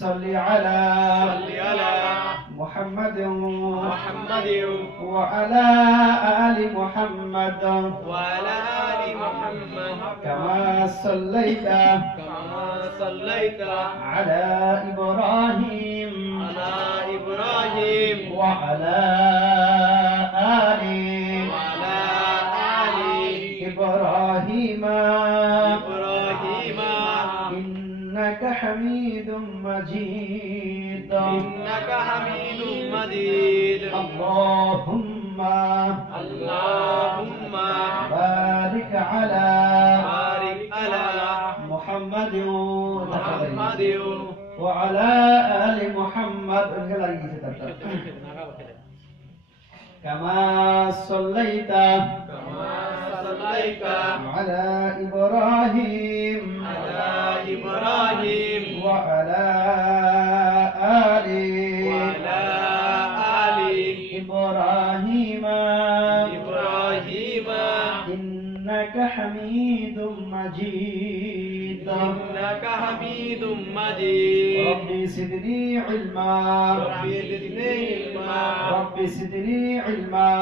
صل على محمد وعلى آل محمد وعلى آل محمد كما صليت على إبراهيم وعلى آل إبراهيم إنك حميد مجيد اللهم بارك على محمد وعلى آل محمد كما صليت على إبراهيم وعلى آل إبراهيم إنك حميد مجيد رب زدني علما رب زدني علما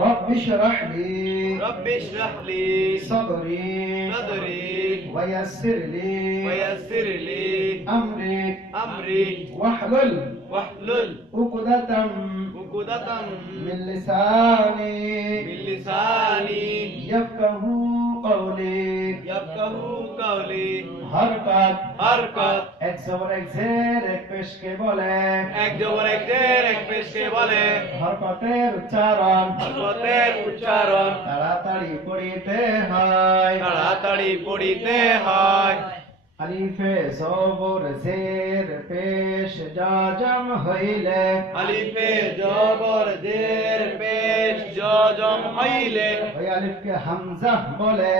رب اشرح لي صدري ويسر لي أمري واحلل عقدة من لساني يفقه قولي हरकत एक जबर एक जेर एक पेश के बोले हरकतेर उच्चारण ताड़ाताड़ी पढ़िते হয় अलिफे जबर जेर पेश जजम হইলে ওই আলিফকে হামজা বলে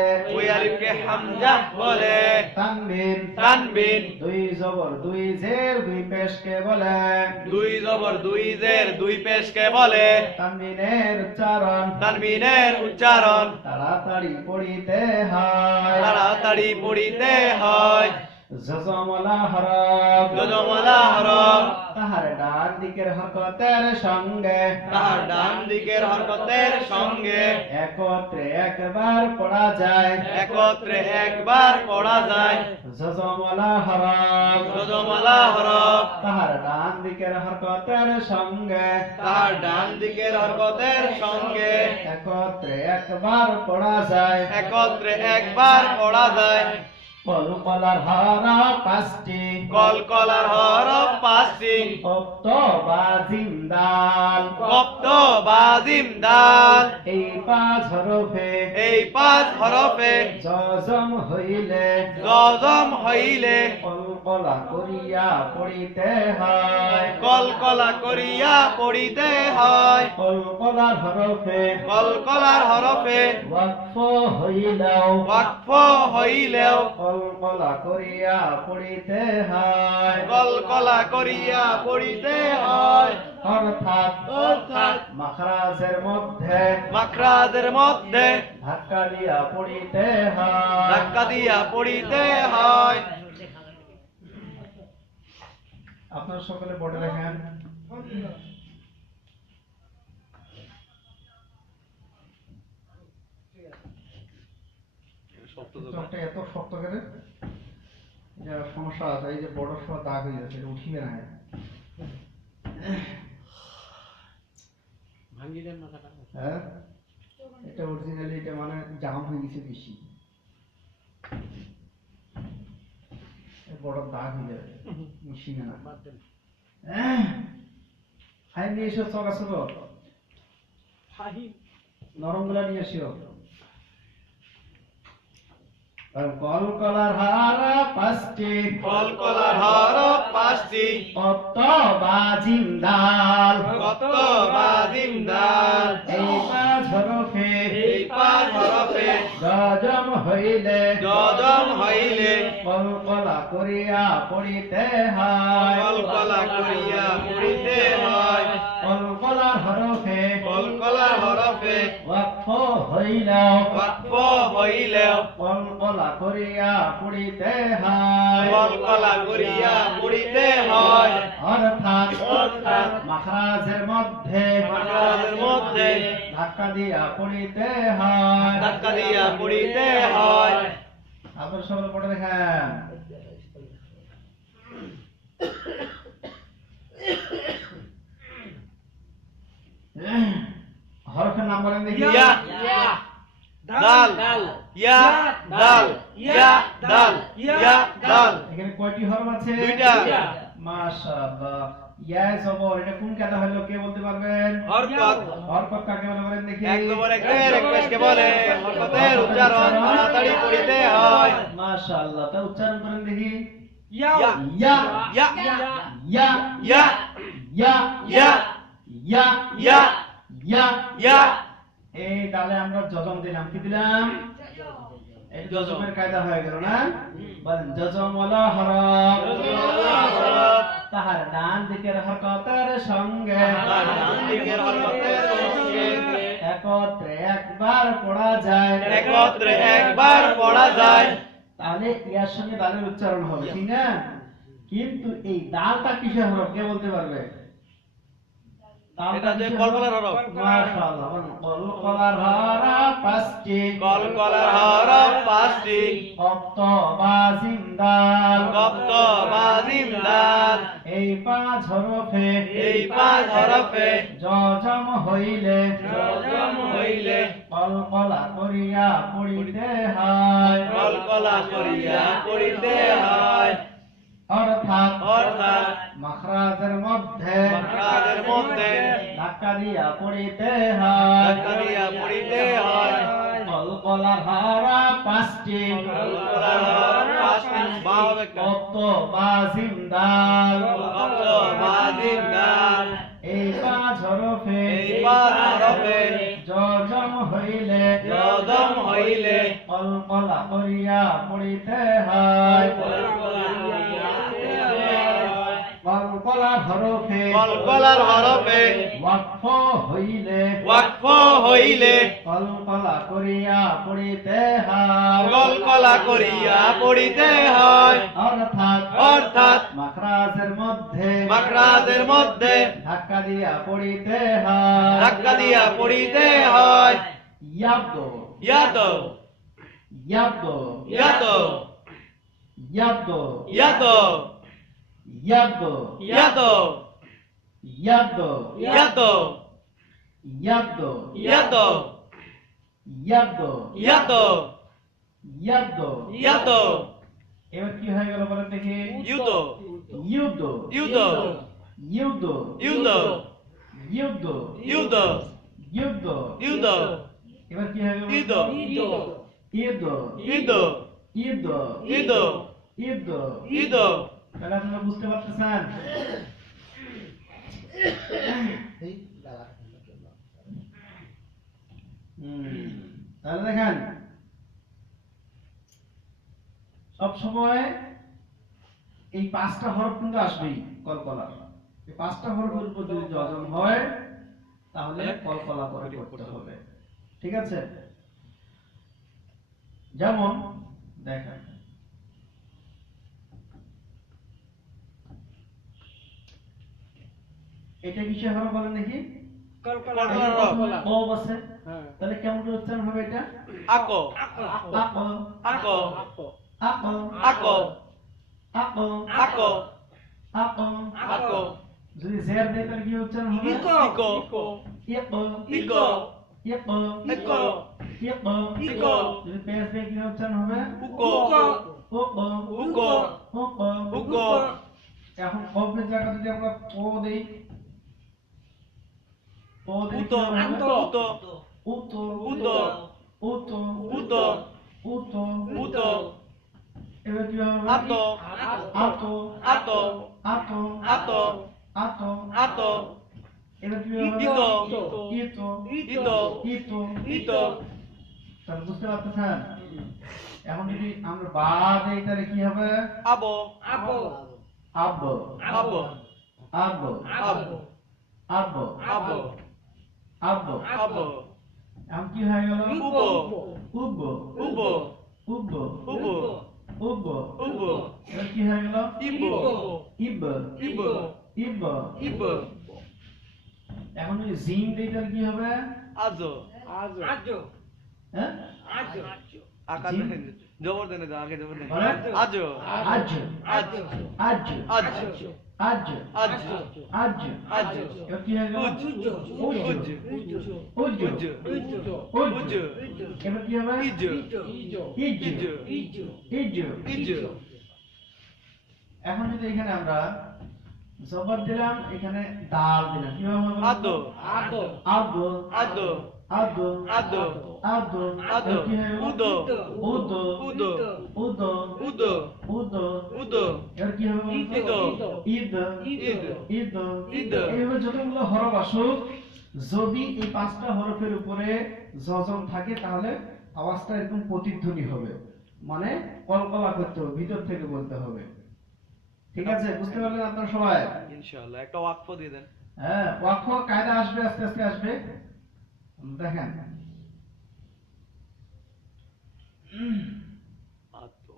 তানবিন দুই জবর দুই জের দুই পেশকে বলে তানবিনের উচ্চারণ তাড়াতাড়ি পড়িতে হয় জজমলা হরফ তাহার ডান দিকের হরকতের সঙ্গে একত্রে একবার পড়া যায় জজমলা হরফ তাহার ডান দিকের হরকতের সঙ্গে একত্রে একবার পড়া যায় কলকলার হরফ পাঁচটি কপ্ত বা জিমদাল এই পাঁচ হরফে জজম হইলে কলকলা করিয়া পড়িতে হয় কলকলার হরফে ওয়াকফ হইলেও কলকলা করিয়া পড়িতে হয় অর্থাৎ মাখরাজের মধ্যে ধাক্কা দিয়া পড়িতে হয় আপনারা সকলে বোর্ডে দেখেন এত শক্ত করে সমস্যা আছে এই যে বড় সব দাগ হয়ে যাচ্ছে এটা উঠিবে না হ্যাঁ এটা অরিজিনালি এটা মানে জাম হয়ে গেছে বেশি বড় দাগ হয়ে যাবে মেশিনে না হাই নিয়ে এসো চক আছে তো নরম গুলা নিয়ে এসো কলকলার হরফ পাঁচটি কত বা জিমদাল এই পাঁচ হরফে জজম হইলে কলকলা করিয়া পড়িতে হয় কলকলার হরফে ওয়াকফ হইলেও ওয়াকফ হইলেও কলকলা করিয়া পড়িতে হয় কলকলা করিয়া পড়িতে হয় অর্থাৎ অর্থাৎ মাখরাজের মধ্যে মাখরাজের মধ্যে ধাক্কা দিয়া পড়িতে হয় ধাক্কা দিয়া পড়িতে হয় আপনারা সবাই পড়ে দেখেন হরফের নাম বলেন দেখি ইয়া দাল ইয়া দাল ইয়া দাল ইয়া দাল এখানে কয়টি হরফ আছে দুইটা মাশাআল্লাহ ইয়া জবর এটা কোন কায়দা হলো কে বলতে পারবেন হরকত হরকত কাকে বলে বলেন দেখি এক নম্বর এক পেশকে বলে হরকতের উচ্চারণ তাড়াতাড়ি পড়িতে হয় মাশাআল্লাহ তা উচ্চারণ করেন দেখি ইয়া ইয়া ইয়া ইয়া ইয়া ইয়া ইয়া ইয়া ইয়া ইয়া ইয়া এই তাহলে আমরা যজম দিলাম কি দিলাম এই যজমের কায়দা হয়ে গেল না বলেন যজম ওয়ালা হরফ তাহার ডান দিকের হরকতের সঙ্গে ডান দিকের হরকতের সঙ্গে একত্রে একবার পড়া যায় একত্রে একবার পড়া যায় তাহলে ইয়ার সঙ্গে দালের উচ্চারণ হবে ঠিক না কিন্তু এই দালটা কিসের হরফ কে বলতে পারবে এটা যে কলকলার হরফ মাশাআল্লাহ কলকলার হরফ পাঁচটি কলকলার হরফ পাঁচটি কপ্ত বা জিম দাল কপ্ত বা জিম দাল এই পাঁচ হরফে এই পাঁচ হরফে যজম হইলে যজম হইলে কলকলা করিয়া পড়িতে হয় কলকলা করিয়া পড়িতে হয় অর্থাৎ অর্থাৎ মাখরাজের মধ্যে মাখরাজের মধ্যে ধাক্কা দিয়া পড়িতে হয় ধাক্কা দিয়া পড়িতে হয় কলকলার হরফ পাঁচটি কলকলার হরফ পাঁচটি বা হবে কপ্ত বা জিম দাল কপ্ত বা জিম দাল এই পাঁচ হরফে এই পাঁচ হরফে যজম হইলে যজম হইলে কলকলা করিয়া পড়িতে হয় কলকলার হরফে কলকলার হরফে ওয়াকফ হইলে ওয়াকফ হইলে কলকলা করিয়া পড়িতে হয় কলকলা করিয়া পড়িতে হয় অর্থাৎ অর্থাৎ মাখরাজের মধ্যে মাখরাজের মধ্যে ধাক্কা দিয়া পড়িতে হয় ধাক্কা দিয়া পড়িতে হয় ইয়াব্দ ইয়াদ ইয়াব্দ ইয়াদ ইয়াব্দ ইয়াদ ইয়াব্দ ইয়াদ ইয়াব্দ ইয়াদ ইয়াব্দ ইয়াদ ইয়াব্দ ইয়াদ ইয়াব্দ ইয়াদ এবার কি হয়ে গেল বলেন দেখি ইউদ ইউদ ইউদ ইউদ ইউদ ইউদ ইউদ ইউদ ইউদ এবার কি হয়ে গেল ইউদ ইউদ ইউদ ইউদ ইউদ ইউদ ইউদ তাহলে আপনারা বুঝতে পারতেছেন তাহলে দেখেন সব সময় এই পাঁচটা হরফ কিন্তু আসবেই কলকলা এই পাঁচটা হরফের উপর যদি যজম হয় তাহলে কলকলা করে পড়তে হবে ঠিক আছে যেমন দেখেন এটা কিসের হরফ বলেন দেখি কলকলার হরফ কব আছে তাহলে কেমন করে উচ্চারণ হবে এটা আকো আকো আকো আকো আকো আকো আকো আকো আকো যদি জের দেয় তাহলে কি উচ্চারণ হবে echo echo echo echo echo echo echo echo যদি পেশ দিয়ে কি উচ্চারণ হবে উকো উকো উকো উকো উকো এখন কবের জায়গা যদি আমরা ও দেই ও দেই উতো উতো উতো উতো উতো উতো উতো উতো এবার কি হবে আতো আতো আতো আতো আতো আতো আতো এবার কি হবে ইতো ইতো ইতো ইতো ইতো তাহলে বুঝতে পারতেছেন এখন যদি আমরা বা দেই তাহলে কি হবে আবো আব আবো আব আবো আব আবো আব আবো এখন কি হয়ে গেল? উবো উব উবো উব উবো উব উবো এবার কি হয়ে গেল? ইবো ইব ইবো ইব ইবো এখন যদি জিম দিই তাহলে কি হবে? আজো হ্যাঁ আকার জিম? দেন জবর দেন আগে জবর দেন বলেন। আজো আজ আজ আজ আজ আজ আজ আজ আজ এবার কি হয়ে গেল? উজ উজ উজ উজ উজ উজ এবার কি হবে? Is is is is is এখন যদি এখানে আমরা জবর দিলাম, এখানে দাল দিলাম, কিভাবে হবে? আদো আদো আদো আদো আদো আদো আদো এবার কি হয়ে গেল? উদো উদো উদো উদো উদো উদো উদো এবার কি হবে বলতো? ইদো ঈদ ঈদ ঈদ ঈদ এইভাবে যতগুলো হরফ আসুক, যদি এই পাঁচটা হরফের উপরে জজম থাকে তাহলে আওয়াজটা এরকম প্রতিধ্বনি হবে, মানে কলকলা করতে হবে, ভিতর থেকে বলতে হবে। ঠিক আছে, বুঝতে পারলেন আপনারা সবাই? ইনশাআল্লাহ একটা ওয়াকফ দিয়ে দেন হ্যাঁ, ওয়াকফ কায়দা আসবে, আস্তে আস্তে আসবে। দেখেন আদো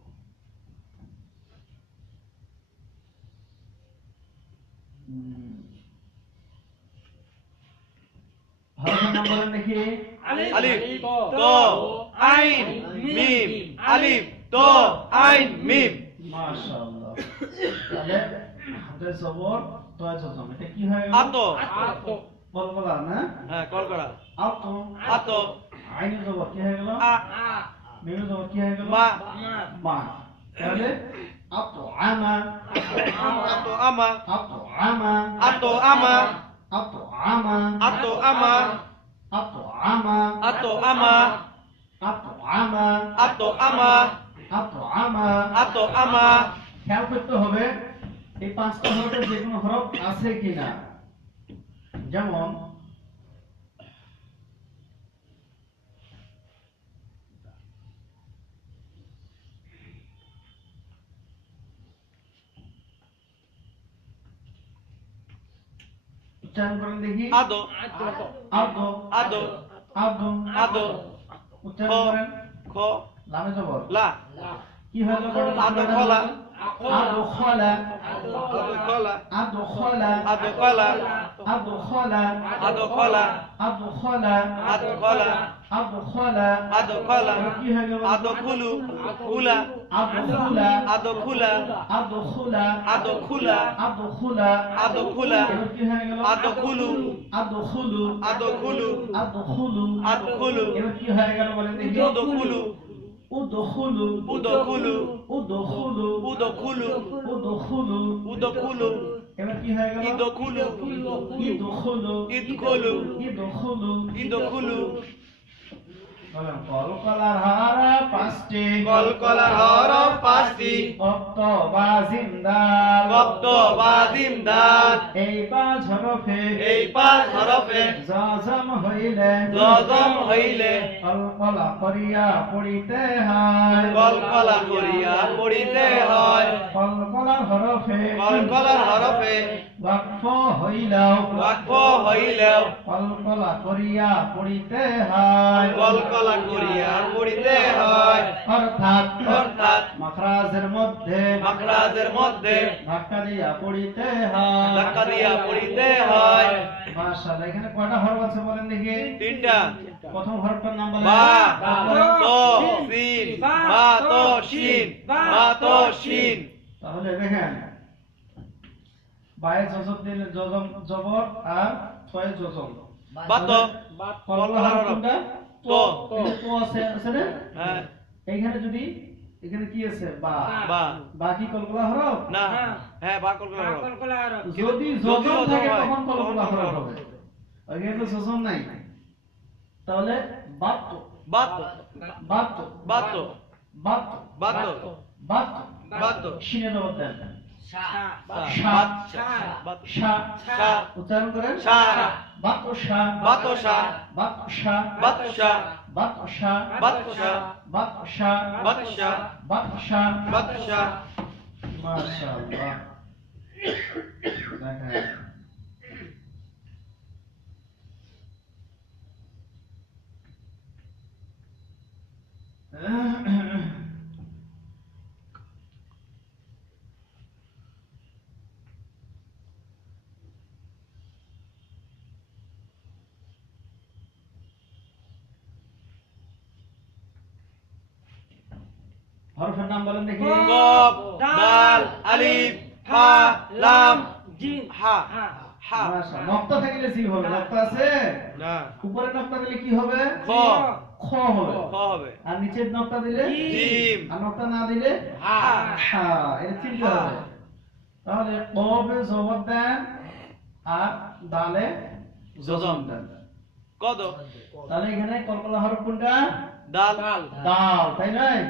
হরফের নাম বলেন দেখি। আলিফ তো আইন মিম আলিফ তো আইন মিম মাশাআল্লাহ। তাহলে হাতে জবর, তয় জজম, এটা কি হয়ে গেল? আতো কলকলা না? হ্যাঁ কল করা আতো আতো আইনে জবর কি হয়ে গেল? আ মিমে জবর কি হয়ে গেল? মা মা। তাহলে আতো আমা আতো আমা আতো আমা আতো আমা আতো আমা আতো আমা আতো আমা আতো আমা আতো আমা আতো আমা আতো আমা আতো আমা খেয়াল করতে হবে এই পাঁচটা হরফে যে কোনো হরফ আছে কিনা। যেমন উচ্চারণ করেন দেখি। আদো আদো আদো আদো আদো উচ্চারণ খ করেন। খ লামে জবর লা কি হলো? আদো খলা আদো খলা আদো খলা আদো খলা আদো খলা আদো খলা আদো খলা আদো খলা আদো খলা আদো খলা আদো খলা কি হয়ে গেল? আদো খুলু খুলা আদো খুলা আদো খুলা আদো খুলা আদো খুলা আদো খুলা আদো খুলা এবার কি হয়ে গেল? আদো খুলু আদো খুলু আদো খুলু আদো খুলু আদো খুলু এবার কি হয়ে গেল বলেন দেখি। উদো খুলু উদো খুলু উদো খুলু উদো খুলু উদো খুলু উদো খুলু উদো খুলু এবার কি হয়ে গেল? ইদো খুলু ইদো খুলু ইদ খুলু ইদো খুলু ইদো খুলু বলেন কলকলার হারা পাঁচটি কলকলার হরফ পাঁচটি কপ্ত বা জিন্দাল কপ্ত বা জিমদাল এই পাঁচ হরফে এই পাঁচ হরফে জজম হইলে জজম হইলে কলকলা করিয়া পড়িতে হয় কলকলা করিয়া পড়িতে হয় কলকলার হরফে কলকলার হরফে ওয়াকফ হইলেও ওয়াকফ হইলেও কলকলা করিয়া পড়িতে হয় কলকলা করিয়া পড়িতে হয় অর্থাৎ অর্থাৎ মাখরাজের মধ্যে মাখরাজের মধ্যে ধাক্কা দিয়া পড়িতে হয় ধাক্কা দিয়া পড়িতে হয় মাশাআল্লাহ। এখানে কয়টা হরফ আছে বলেন দেখি। তিনটা প্রথম হরফটার নাম বলেন। বা তারপরে তো সিন বা তো শিন বা তো শিন তাহলে দেখেন বায়ে জজম দিলে জজম জবর আর ছয়ে জজম। বাত কলকলা হরফ কোনটা? তো এখানে তো আছে না? হ্যাঁ এইখানে যদি এখানে কি আছে? বা। বা বাকি কলকলা হরফ না হ্যাঁ বা কলকলা হরফ যদি যদি জজম জজম থাকে হয়, তখন কলকলা তখন হরফ কলকলা হবে। ওইখানে তো জজম নাই, তাহলে বাত বাত বাত বাত বাত বাত বাত বাত শিনে জবর দেন। বাত বাত শা শা উচ্চারণ করেন। শা বাতশা বাতশা বাতশা বাতশা বাতশা বাতশা বাতশা বাতশা বাতশা বাতশা মাশাআল্লাহ। দেখেন হরফের নাম বলেন দেখি। কফ দাল আলিফ হা লাম জিম হা হা মাশাআল্লাহ। নক্তা থাকলে জি হবে, নক্তা আছে? না উপরে নক্তা দিলে কি হবে? খ খ হবে। খ হবে আর নিচের নক্তা দিলে জিম আর নক্তা না দিলে হা হা। এটা চিনতে হবে। তাহলে কফে জবর দেন আর দালে জজম দেন। কদ তাহলে এখানে কলকলা হরফ কোনটা? দাল দাল, তাই নয়?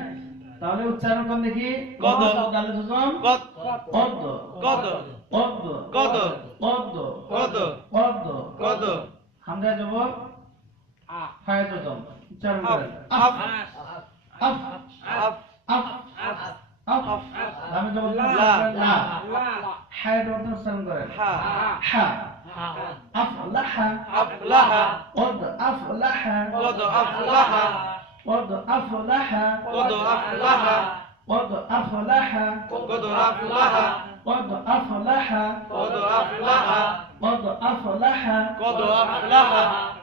তাহলে উচ্চারণ করেন দেখি। কদ। দালে জজম। কদ কদ কদ কদ কদ কদ কদ কদ কদ হামজা জবর হায় জজম। উচ্চারণ করেন। আফ আফ আফ আফ আফ লামে জবর লা। লা। হায় জবর উচ্চারণ করেন। হা হা আফলাহা আফলাহা قد أفلح قد أفلح قد أفلح قد أفلح قد أفلح قد أفلح قد أفلح قد أفلح قد أفلح قد أفلح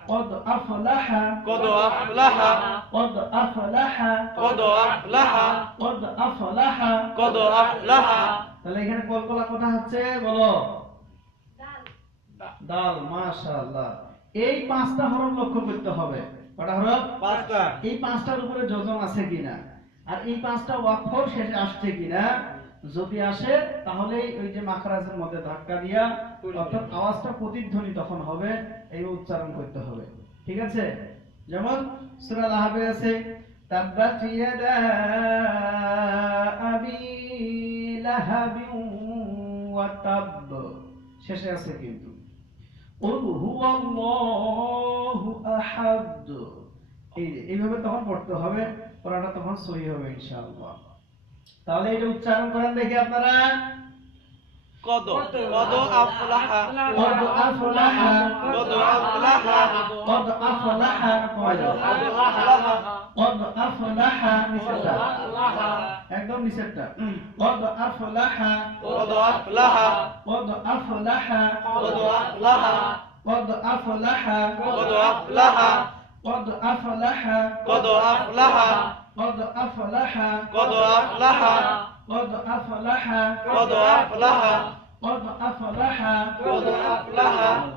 قد أفلح قد أفلح قد أفلح قد أفلح قد أفلح قد أفلح তাহলে এখানে কলকলা কথা হচ্ছে বলো দাল। মাশাআল্লাহ। এই পাঁচটা হরফ লক্ষ্য করতে হবে। কটা হরফ? পাঁচটা এই পাঁচটার উপরে যজম আছে কিনা আর এই পাঁচটা অক্ষর শেষে আসছে কিনা। যদি আসে তাহলে ওই যে মাখরাজের মধ্যে ধাক্কা দিয়া অর্থাৎ আওয়াজটা প্রতিধ্বনি তখন হবে, এই উচ্চারণ করতে হবে। ঠিক আছে? যেমন সূরা লাহাবে আছে তাব্বাত ইয়াদা আবি লাহাবিন ওয়া তাব, শেষে আছে কিন্তু কুল হুয়াল্লাহু আহাদ। এইভাবে তখন পড়তে হবে, পড়াটা তখন সহি হবে ইনশাআল্লাহ। তাহলে এটা উচ্চারণ করেন দেখি আপনারা। قد أفلح قد أفلح قد أفلح قد أفلح قد أفلح নিচেরটা একদম নিচেরটা قد أفلح قد أفلح قد أفلح قد أفلح قد أفلح قد أفلح قد أفلح قد أفلح قد أفلح قد أفلح قد أفلح قد أفلح قد أفلح قد أفلح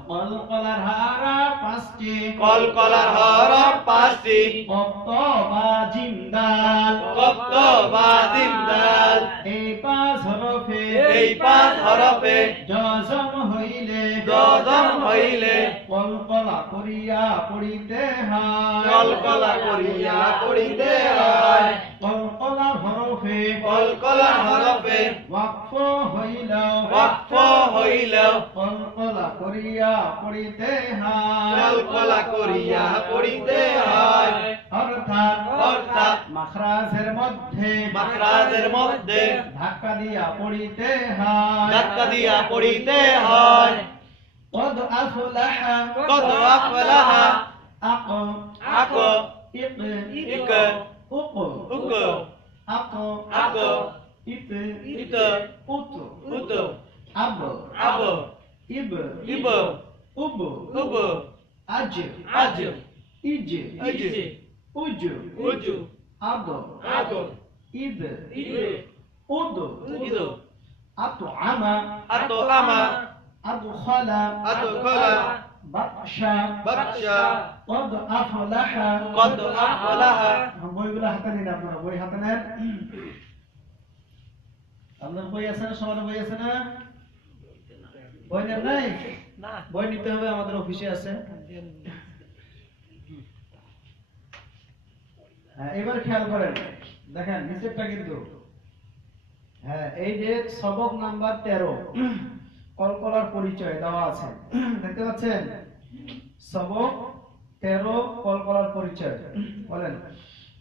কলকলার হারা পাঁচটি কলকলার হরফ পাঁচটি কত বা জিন্দাল কত বা জিন্দাল এই পাঁচ হরফে এই পাঁচ হরফে যজম হইলে যজম হইলে কলকলা করিয়া পড়িতে হয় কলকলা করিয়া পড়িতে হয় কলকলার হরফে কলকলার হরফে ওয়াকফ হইল ওয়াকফ হইলেও কলকলা করিয়া পড়িতে হয় কলকলা করিয়া পড়িতে হয় অর্থাৎ মাখরাজের মধ্যে মাখরাজের মধ্যে ধাক্কা দিয়া পড়িতে হয় ধাক্কা দিয়া পড়িতে হয় قد أفلح قد أفلح أق أق إق إك أق أك أق أك إت إت أت أت أب أب إب إب أب أب أج أج إج أج أج أج أد أد إد إد أد إد أطعم أطعم أدخل أدخل بطشا بطشا قد أفلح قد أفلح বইগুলো হাতে নিন আপনারা, বই হাতে নেন। আপনার বই আছে না? সবার বই আছে না? বই নেন নাই? বই নিতে হবে, আমাদের অফিসে আছে। হ্যাঁ, এবার খেয়াল করেন, দেখেন নিচেরটা কিন্তু হ্যাঁ এই যে সবক নাম্বার 13 কলকলার পরিচয় দেওয়া আছে, দেখতে পাচ্ছেন? সবক 13 কলকলার পরিচয়। বলেন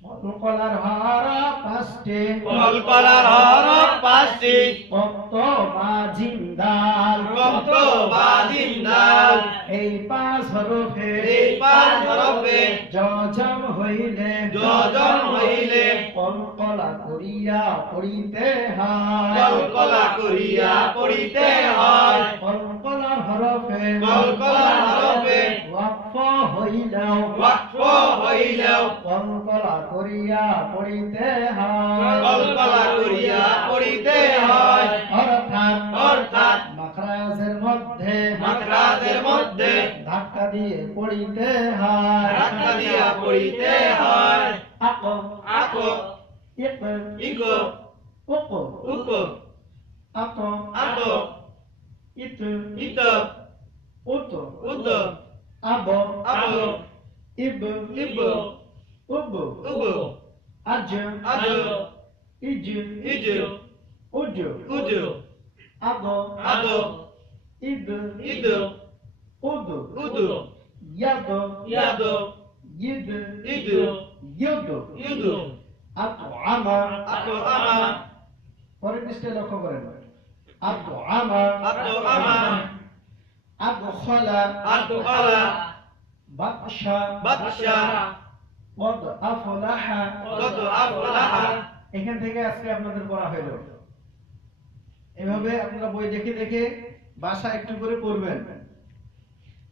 কলকলার হারা পাঁচটি কলকলার হরফ পাঁচটি কত বা জিন্দাল কত বা জিন্দাল এই পাঁচ হরফে এই পাঁচ হরফে যজম হইলে যজম হইলে কলকলা করিয়া পড়িতে হয় কলকলা করিয়া পড়িতে হয় কলকলার হরফে কলকলার হরফে ওয়াকফ হইলেও ওয়াকফ হইলেও কলকলা করিয়া পড়িতে হয় কলকলা করিয়া পড়িতে হয় অর্থাৎ মাখরাজের মধ্যে ধাক্কা দিয়ে পড়িতে হয় ধাক্কা দিয়া পড়িতে হয় আকো আকো ইক ইকো উকো উকো আকো আতো ইত ইত উতো উত আবো আবো ইব ইব উবু উবু আজ আজ ইজ ইজ উজু উজু আদো আদো ইদ ইদ উদু উদু ইয়াদো ইয়াদো ইদ ইদ ইউদু ইউদু আতো আমা আতো আমা পরের পৃষ্ঠে লক্ষ্য করেন আতো আমা আতো আমা আতো খলা আতো আলা বাদশা বাদশা কদ আফলাহা কত আফলাহা এখান থেকে আজকে আপনাদের পড়া হলো এভাবে আপনারা বই দেখে দেখে ভাষা একটু করে পড়বেন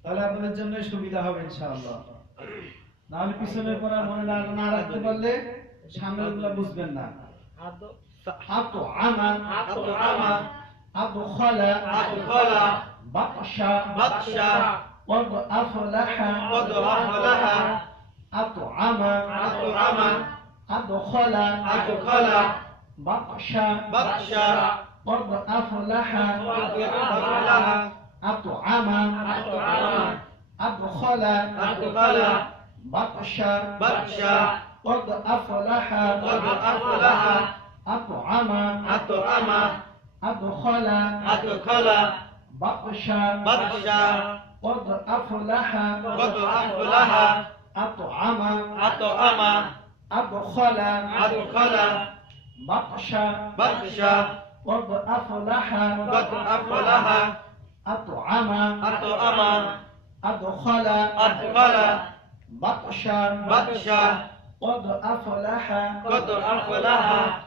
তাহলে আপনাদের জন্য সুবিধা হবে ইনশাআল্লাহ নাহলে পিছনের পড়া মনে না রাখতে পারলে সামনেরগুলো বুঝবেন না আতো আমা আতো আমা আতো খলা আতো খলা বাদশা বাদশা কদ আফলাহা কত আফলাহা আতো আমা আতো আমা আতো খলা আতো খলা বাদশা বাদশা قد أفلح কত আফলাহা أطعم আতো আমা أدخل أدخل بطشا بطشا قد أفلح قد أفلح أطعم أطعم أدخل أدخل بطشا بطشا قد أفلح قد أفلح أطعم أطعم أدخل أدخل بطشا بطشا قد أفلح قد أفلح أطعم أطعم أدخل أدخل بطشا بطشا قد أفلح قد أفلح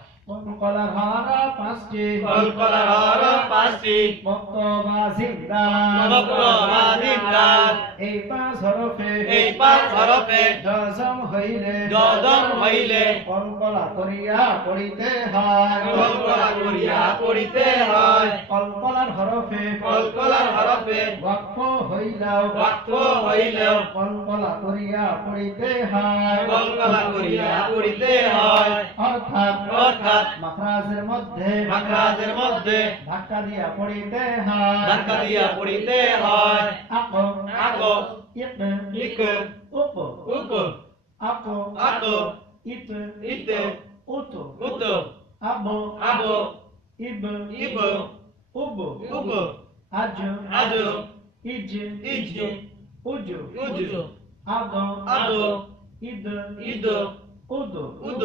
কলার হারা পাঁচটি কলকলার হরফ পাঁচটি বক্তবা জিন্দান বক্তবা জিন্দান এই পাঁচ হরফে এই পাঁচ হরফে যজম হইলে কলকলা করিয়া পড়িতে হয় কলকলা করিয়া পড়িতে হয় কলকলার হরফে কলকলার হরফে ওয়াকফ হইলেও ওয়াকফ হইলেও কলকলা করিয়া পড়িতে হয় কলকলা করিয়া পড়িতে হয় অর্থাৎ মাখরাজের মধ্যে ধাক্কা দিয়া পড়িতে হয় ধাক্কা দিয়া পড়িতে হয় আকো আকো ইক ইক উক উক আকো আতো ইত ইত উত উত আবো আবো ইব ইব উব উব আজ আজ ইজ ইজ উজু উজ আদো আদো ইদ ইদ উদু উদ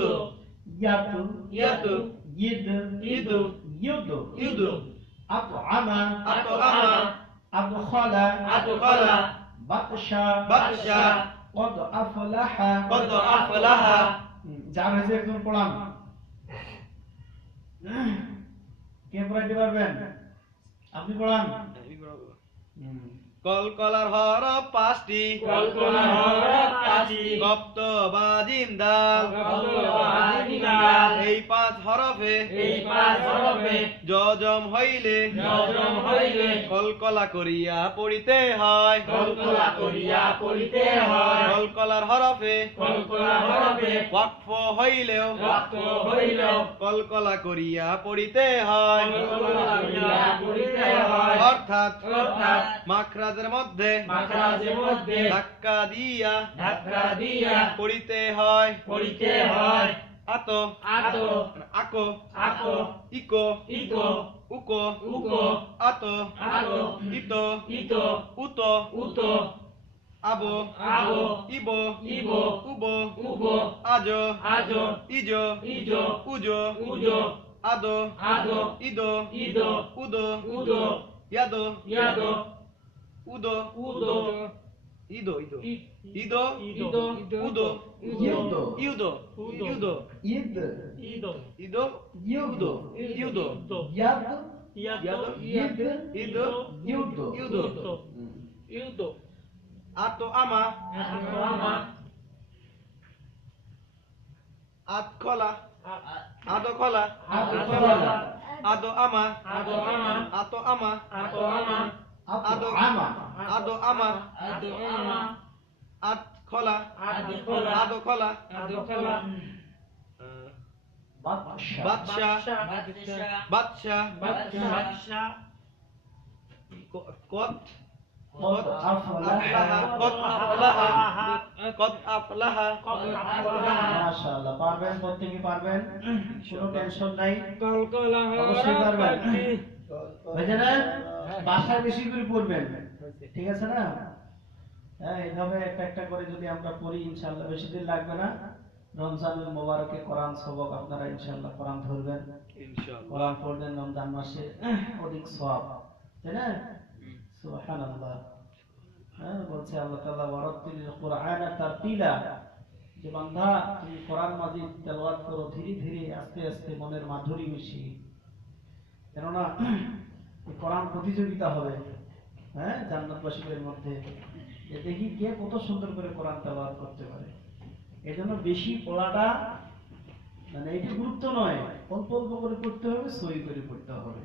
ইয়াতু ইয়াতু ইদ ইদ ইউদু ইদ আতআমা আতআমা আদখালা আদখালা বাতশা বাতশা قد أفلح قد أفلح যার হয়েছে একজন পড়ান কে পড়াইতে পারবেন আপনি পড়ান কলকলার হরফ পাঁচটি কলকলার হরফ পাঁচটি গপ্ত বা জিন্দাল এই পাঁচ হরফে যজম হইলে কলকলা করিয়া পড়িতে হয় কলকলার হরফে ওয়াকফ হইলেও কলকলা করিয়া পড়িতে হয় অর্থাৎ মাখরাজের মধ্যে ধাক্কা দিয়া পড়িতে হয় আতো আকো ইকো উকো আতো ইতো উতো আবো ইবো উবো আজো ইজো উজো আদো ইদো উদো ইয়াদো উদো Ido. Ido. Ido. Ido. Udo. Yudo. Iudo. Udo. Iudo. Id. Ido. Ido. Yudo. Iudo. Yad. Yado. Yid. Ido. Yudo. Iudo. Ido. Ato ama. Ama. Atkola. Adokola. Adokola. Ado ama. Ado ama. Ato ama. Ato ama. Ama. Ado ama. Ado ama. Atkola. Adokola. Adokola. Adokola. Batsha. Batsha. Batsha. Batsha. Kot. Qad aflaha. Kot aflaha. Kot aflaha. মাশাআল্লাহ, পারবেন, প্রত্যেকে পারবেন, কোনো tension নাই। কলকলা অবশ্যই পারবেন। বুঝে না? বাসায় বেশি করে পড়বেন, ঠিক আছে না? হ্যাঁ, এইভাবে একটা একটা করে যদি আমরা পড়ি ইনশাআল্লাহ বেশি দিন লাগবে না। রমজানুল মোবারকে কোরআন সবক আপনারা ইনশাআল্লাহ কোরআন ধরবেন, ইনশাআল্লাহ। কোরআন পড়বেন রমজান মাসে, অধিক সওয়াব, তাই না? সুবহানাল্লাহ। হ্যাঁ, বলছে আল্লাহ তাআলা ওয়ারাত্তিলিল কুরআনা তারতিলা, যে বান্দা তুমি কোরআন মাজিদ তেলাওয়াত করো ধীরে ধীরে, আস্তে আস্তে, মনের মাধুরী মিশিয়ে। কেননা এই কোরআন প্রতিযোগিতা হবে, হ্যাঁ, জান্নাতবাসীদের মধ্যে, যে দেখি কে কত সুন্দর করে কোরআন তেলাওয়াত করতে পারে। এজন্য বেশি পড়াটা মানে এটা গুরুত্ব নয়, অল্প অল্প করে পড়তে হবে, সহি করে পড়তে হবে,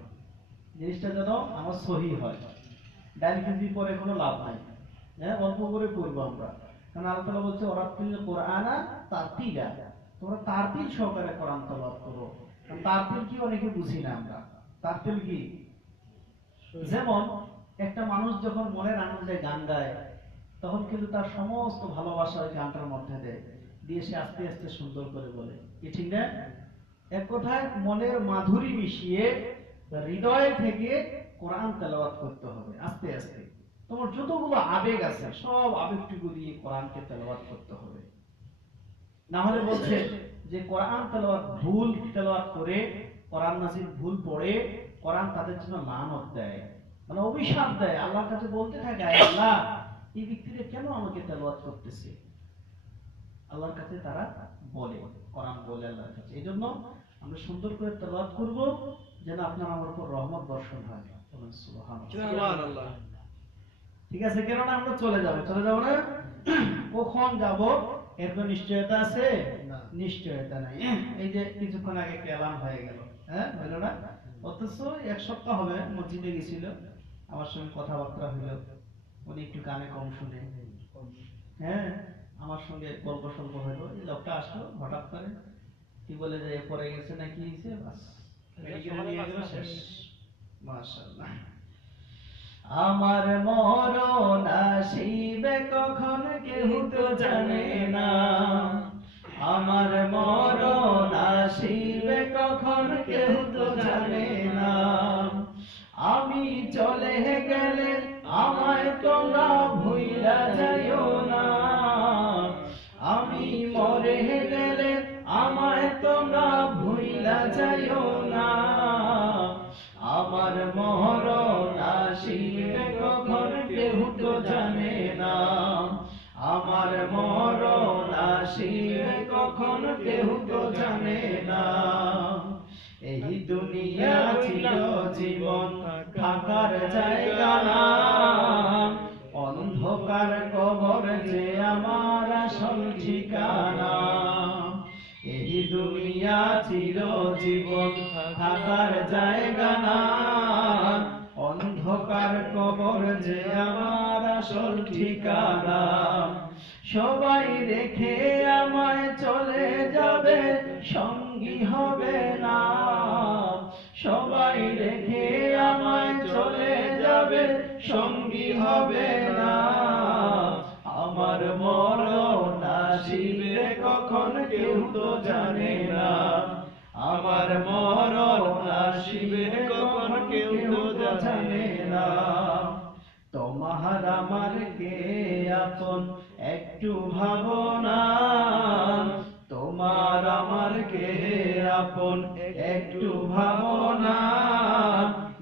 জিনিসটা যেন আমার সহি হয়। ডাইরেক্টলি পরে কোনো লাভ নাই, হ্যাঁ, অল্প করে পড়বো আমরা। কারণ আল্লাহ তাআলা বলছে ওয়ারাত্তিলিল কুরআনা তারতিলা, তোমরা তারতিল সহকারে কোরআন তেলাওয়াত করো। কারণ তারতিল কি অনেকে বুঝি না আমরা। তারতিল কি? যেমন একটা মানুষ যখন মনের আনন্দে গান গায়, তখন কিন্তু তার সমস্ত ভালোবাসা ওই গানটার মধ্যে দেয়, দিয়ে সে আস্তে আস্তে সুন্দর করে বলে, কি ঠিক না? এক কথায় মনের মাধুরী মিশিয়ে হৃদয় থেকে কোরআন তেলাওয়াত করতে হবে আস্তে আস্তে। তোমার যতগুলো আবেগ আছে সব আবেগটুকু দিয়ে কোরআনকে তেলাওয়াত করতে হবে। না হলে বলছে যে কোরআন তেলাওয়াত ভুল তেলাওয়াত করে, কোরআন নাযিল ভুল পড়ে, কোরআন তাদের জন্য লানত দেয়, মানে অভিশাপ দেয়। আল্লাহর কাছে বলতে থাকে, আল্লাহ এই ব্যক্তিটা কেন আমাকে তেলাওয়াত করতেছে? আল্লাহর কাছে তারা বলে, কোরআন বলে আল্লাহর কাছে। এই জন্য আমরা সুন্দর করে তেলাওয়াত করব, যেন আপনার আমার উপর রহমত বর্ষণ হয়। বলেন সুবহানাল্লাহ। সুবহানাল্লাহ। ঠিক আছে, কেননা আমরা চলে যাব না? কখন যাব এর কোনো নিশ্চয়তা আছে? নিশ্চয়তা নাই। এই যে কিছুক্ষণ আগে একটা এলান হয়ে গেল, হ্যাঁ, হলো না? অথচ এক সপ্তাহ হবে মসজিদে গেছিল, আমার সঙ্গে কথাবার্তা হলো, উনি একটু কানে কম শুনে, হ্যাঁ, আমার সঙ্গে গল্প সল্প হলো। এই লোকটা আসলো হঠাৎ করে, কি বলে যে পরে গেছে না কি হয়েছে, বাস মেডিকেলে নিয়ে গেল, শেষ। মাশাআল্লাহ। আমার মরণ আসিবে কখন কেহ তো জানে না, আমার মরণ আসিবে কখন কেহ তো জানে না, আমি চলে গেলে আমায় তোমরা ভুইলা যাইও না, আমি মরে গেলে আমায় তোমরা ভুইলা যাইও না, আমার মরণ আসিবে কখন কেহ তো জানে না, আমার মরণ আসিবে কখন কেহ তো জানে না। এই দুনিয়া ছিল জীবন থাকার জায়গা না, অন্ধকার কবর যে আমার আসল ঠিকানা। এই দুনিয়া ছিল জীবন থাকার জায়গা না, অন্ধকার কবর যে আমার আসল ঠিকানা। সবাই রেখে আমায় চলে যাবে, সঙ্গী হবে না, সবাই রেখে আমায় চলে যাবে, সঙ্গী হবে না, আমার মরণ আসিবে কখন কেউ তো জানে না, আমার মরণ আসিবে কখন কেউ তো জানে না। তোমার আমার কে আপন একটু ভাবনা, তোমার আমার কে আপন একটু ভাবনা,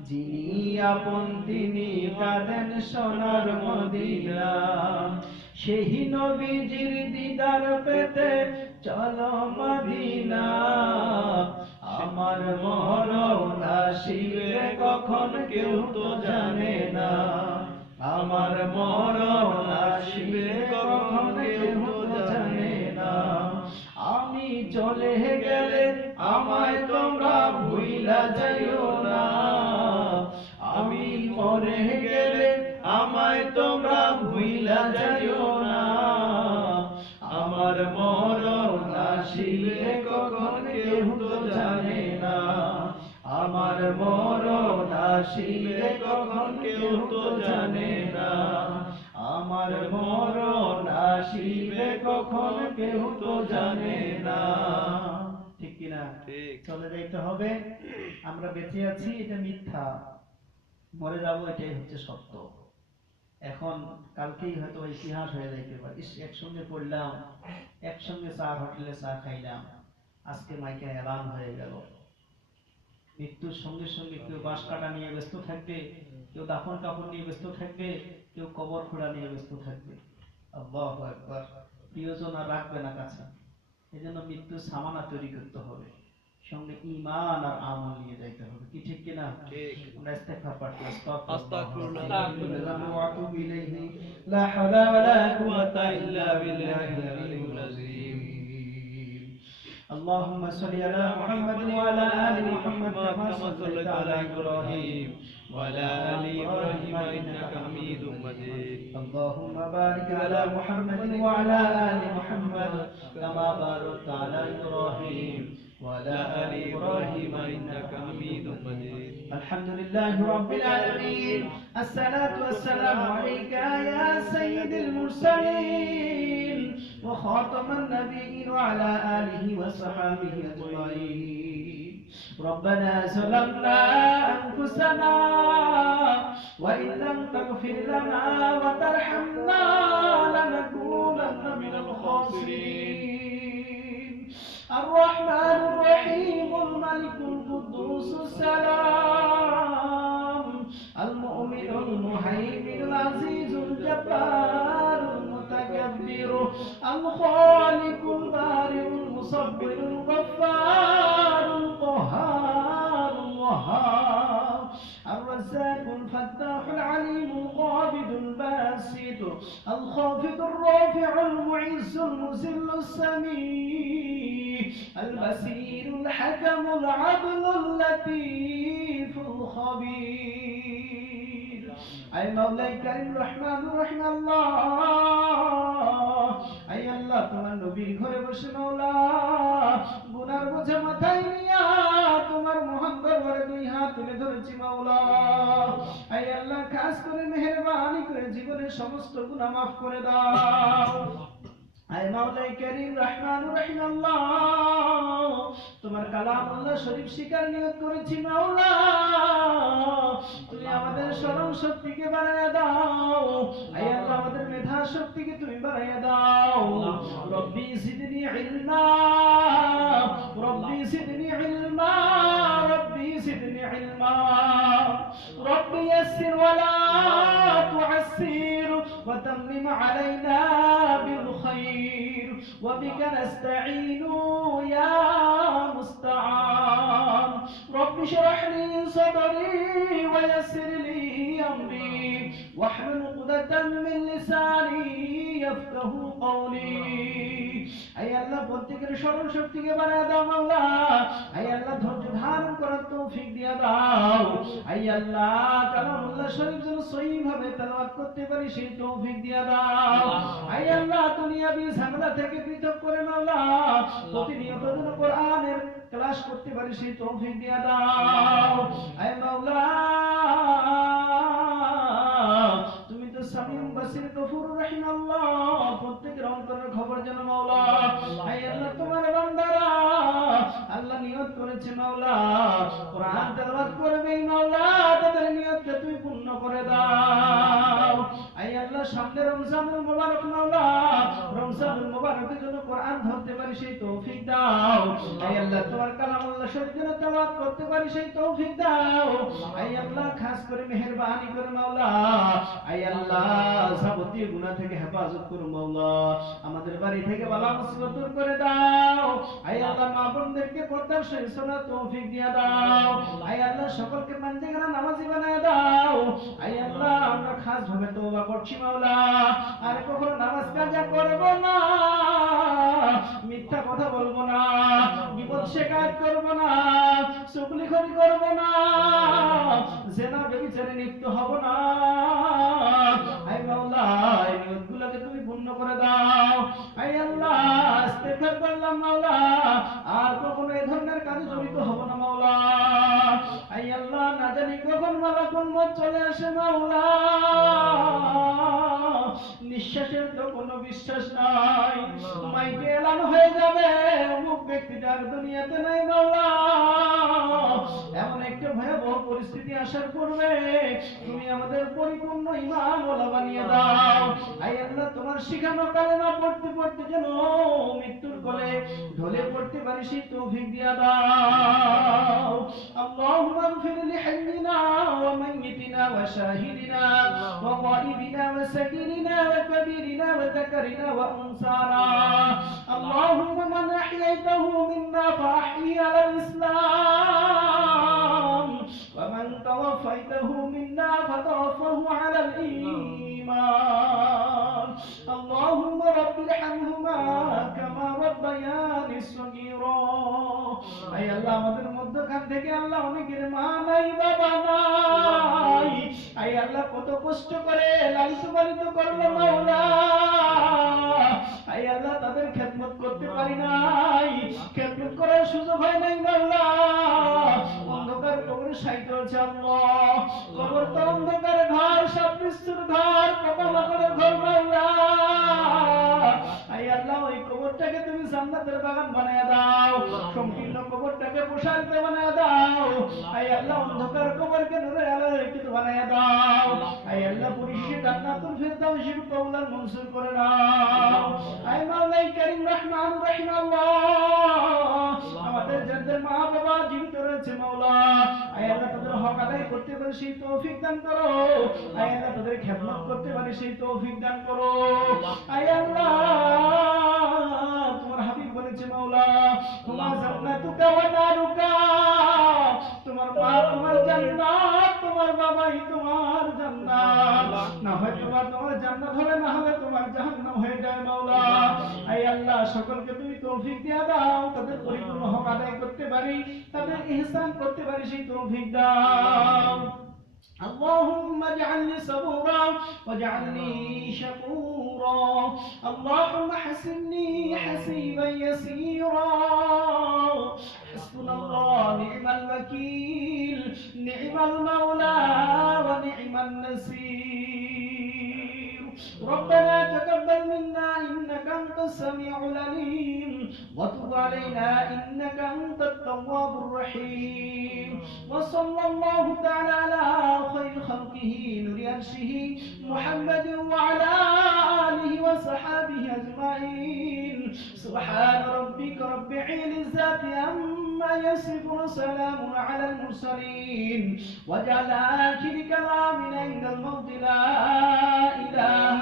যিনি আপন তিনি কাঁদেন সোনার মদিনা। সেই নবীজির দিদার পেতে চলো মদিনা আমার মরণ আসিবে কখন কেউ তো জানে না আমার মরণ আসিবে কখন কেউ তো জানে না আমি চলে গেলে আমায় তোমরা ভুইলা যাইও না আমি মরে গেলে আমায় তোমরা ভুইলা যাইও না আমার মরণ আসিবে কখন কেউ তো জানে না আমার মরণ আসিবে কখন কেউ তো জানে না আমার মরণ আসিবে কখন কেউ তো জানে না ঠিক কিনা ঠিক। চলে যাইতে হবে আমরা বেঁচে আছি এটা মিথ্যা মরে যাব এটাই হচ্ছে সত্য এখন কালকেই হয়তো ইতিহাস হয়ে যাইতে পারে একসঙ্গে পড়লাম একসঙ্গে চা হোটেলে চা খাইলাম আজকে মাইকে এলান হয়ে গেল মৃত্যুর সঙ্গে সঙ্গে কেউ বাঁশ কাটা নিয়ে ব্যস্ত থাকবে কেউ দাফন কাপড় নিয়ে ব্যস্ত থাকবে কেউ কবর খোঁড়া নিয়ে ব্যস্ত থাকবে আল্লাহু আকবার প্রিয়জন আর রাখবে না কাছে এই জন্য মৃত্যুর সামানা তৈরি করতে হবে সঙ্গে ঈমান আর আমল নিয়ে যাইতে হবে কি ঠিক কিনা ঠিক। আমরা ইস্তেগফার পাঠ করি আস্তাগফিরুল্লাহ ওয়া আতুবু ইলাইহি লা হাওলা ওয়ালা কুওয়াতা ইল্লা বিল্লাহিল আলিয়্যিল আযীম اللهم صل على محمد وعلى ال محمد كما صليت على ابراهيم وعلى ال ابراهيم انك حميد مجيد اللهم بارك على محمد وعلى ال محمد كما باركت على ابراهيم وعلى ال ابراهيم انك حميد مجيد الحمد لله رب العالمين الصلاه والسلام عليك يا سيد المرسلين وخاتم النبيين وعلى آله وصحبه أجمعين ربنا ظلمنا أنفسنا وإن لم تغفر لنا وترحمنا لنكونن من الخاسرين الرحمن الرحيم الملك القدوس السلام المؤمن المهيمن العزيز الجبار المتكبر الخالق البارئ المصور الغفار القهار الوهاب الرزاق الفتاح العليم القابض الباسط الخافض الرافع المعز المذل السميع البصير الحكم العدل اللطيف الخبير أي مولاي كريم الرحمن الرحيم الله أي الله তোমার নবীর ঘরে বসে মাওলা গুনার বোঝা মাথায় নিয়া তোমার মহান দরবারে দুই হাত তুলে ধরেছি মাওলা আয় আল্লাহ খাস করে মেহেরবানি করে জীবনের সমস্ত গুনাহ মাফ করে দাও আয় মাওলাই করিম রহমানুর রহিম আল্লাহ তোমার কালাম আল্লাহ শরীফ শিকার নিয়ত করেছি মাওলা তুমি আমাদের স্মরণ শক্তিকে বাড়ায়া দাও আয় আল্লাহ আমাদের মেধা শক্তিকে তুমি বাড়ায়া দাও রব্বি জিদনি ইলমা রব্বি জিদনি ইলমা রব্বি জিদনি ইলমা রব্বি ইয়াসসির ওয়ালা তুআসসির وتمم علينا بالخير وبك نستعين يا مستعان رب اشرح لي صدري ويسر لي امري واحلل عقدة من لساني يفقه قولي اي الله প্রত্যেকের স্মরণ শক্তিকে বাড়ায় দাও মাওলা আই আল্লাহ ধৈর্য ধারণ করার তৌফিক দিয়া দাও আই আল্লাহ কালামুল্লাহ শরীফ যেন সহিভাবে তেলাওয়াত করতে পারি সেই তৌফিক দিয়া দাও আই আল্লাহ দুনিয়াবি ঝামেলা থেকে পৃথক করে মাওলা প্রতিনিয়ত যেন কোরআনের ক্লাস করতে পারি সেই তৌফিক দিয়া দাও আই মাওলা তুমি তো সামিউম বাসির গফুর রহিম আল্লাহ প্রত্যেকের অন্তরের খবর জানো মাওলা আই আল্লাহ তোমার বান্দারা আল্লাহ নিয়ত করেছে মাওলা কোরআন তেলাওয়াত করবে মাওলা তাদের নিয়তকে তুমি পূর্ণ করে দাও আই আল্লাহ আল্লাহ সামনে রমজানুল মুবারক মাওলা, রমজানুল মুবারকের জন্য কোরআন ধরতে পারি সেই তৌফিক দাও। আয় আল্লাহ তোমার কালামুল্লাহ শরীফ যেন তেলাওয়াত করতে পারি সেই তৌফিক দাও। আয় আল্লাহ খাস করে মেহেরবানি করে মাওলা, আয় আল্লাহ যাবতীয় গুনাহ থেকে হেফাজত করো মাওলা, আমাদের বাড়ি থেকে বালা মুসিবত দূর করে দাও। আয় আল্লাহ মা বোনদেরকে পর্দার সহিত চলার তৌফিক দিয়ে দাও। আয় আল্লাহ সকলকে বান্দিগানা নামাজি বানায় দাও। আয় আল্লাহ আমরা খাস ভাবে তওবা করছি মাওলা, আর কখনো নামাজ কাজা করব না, মিথ্যা কথা বলবো না, বিপদ শিকায়ত করব না, চুগলিখড়ি করব না, জেনা ব্যভিচারে লিপ্ত হব না। আয় মাওলা এই নিয়তগুলোকে তুমি পূর্ণ করে দাও। আয় আল্লাহ ইস্তেগফার করলাম মাওলা, আর কখনো এই ধরনের কাজে জড়িত হব না মাওলা। আয় আল্লাহ না জানি কখন মালাকুল মউত চলে আসে মাওলা, নিঃশ্বাসের তো কোনো বিশ্বাস নাই, মাইকে এলান হয়ে যাবে অমুক ব্যক্তিটার দুনিয়াতে নাই মাওলা। এমন একটা ভয়াবহ পরিস্থিতি আসার পূর্বে তুমি আমাদের পরিপূর্ণ ঈমান ওয়ালা বানিয়ে দাও। আয় আল্লাহ তোমার শিখানো কালেমা পড়তে পড়তে যেন মৃত্যুর কোলে ঢলে পড়তে পারি সেই তৌফিক দিয়া দাও। আল্লাহুম্মা ইগফির লিহাইয়িনা ওয়া মাইয়িতিনা ওয়া শাহিদিনা ওয়া গায়িবিনা ওয়া সাগীরিনা ওয়া কাবীরিনা ওয়া যাকারিনা ওয়া উনসানা। আল্লাহুম্মা মান আহইয়াতাহু মিন্না ফাহইহি আলাল ইসলাম ওয়া মান তাওয়াফাইতাহু মিন্না ফাতাওয়াফাহু আলাল ঈমান। আল্লাহুম্মা রাব্বির হামহুমা কামা রাব্বায়ানি সগীরা। আয় আল্লাহ আমাদের মধ্যখান থেকে আল্লাহ অনেকের মা নাই বাবা নাই, আয় আল্লাহ কত কষ্ট করে লালিত পালিত করলো মাওলা, আয় আল্লাহ তাদের খেদমত করতে পারি নাই, খেদমত করার সুযোগ হয় নাই মাওলা। অন্ধকার কবরে সাইতে হচ্ছে আল্লাহ, কবর তো অন্ধকার ঘর, সাবৃষ্টির ঘর, পোকামাকড়ের ঘর মাওলা। আয় আল্লাহ ওই কবরটাকে তুমি জান্নাতের বাগান বানায় দাও, সংকীর্ণ কবরটাকে প্রসারিত বানায় দাও। আয় আল্লাহ অন্ধকার কবরকে নূরের আলোকিত বানায় দাও। আয় আল্লাহ পরিষ্কার জান্নাতুল ফিরদাউসের কবুল মনসুর করে নাও। আয় মাওলাই করিম রহমান রহিম আল্লাহ, আমাদের যাদের মা বাবা জীবিত রয়েছে মাওলা, আয় আল্লাহ তাদের হক আদায় করতে পারে সেই তৌফিক দান করো। আয় আল্লাহ তাদের খেদমত করতে পারে সেই তৌফিক দান করো। আয় আল্লাহ তোমার হাবিব বলেছে মাওলা, তোমার জান্নাতুকা ওয়া নারুকা, তোমার মা তোমার জান্নাত, তোমার বাবাই তোমার জান্নাত। না হয় তোমার জান্নাত হবে, না হলে তোমার জাহান্নাম হয়ে যায় মাওলা। আয় আল্লাহ সকলকে তুমি তৌফিক দিয়ে দাও, তাদের পরিপূর্ণ হক আদায় করতে পারি, তাদের ইহসান করতে পারি সেই তৌফিক দাও। اللهم اجعلني صبورا واجعلني شكورا، اللهم حسبني حسيبا يسيرا، حسبنا الله نعم الوكيل، نعم المولى ونعم النصير. ربنا تقبل منا إنك أنت السميع العليم، وتب علينا إنك أنت التواب الرحيم. وصلى الله تعالى على خير خلقه نور عرشه محمد وعلى آله وصحبه أجمعين. سبحان ربك رب العزة عما يصفون، سلام على المرسلين، وجعل آخر كلامنا عند الموت لا إله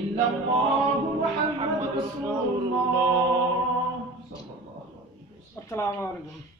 إلا الله محمد رسول الله صلى الله عليه وسلم. আসসালামু আলাইকুম।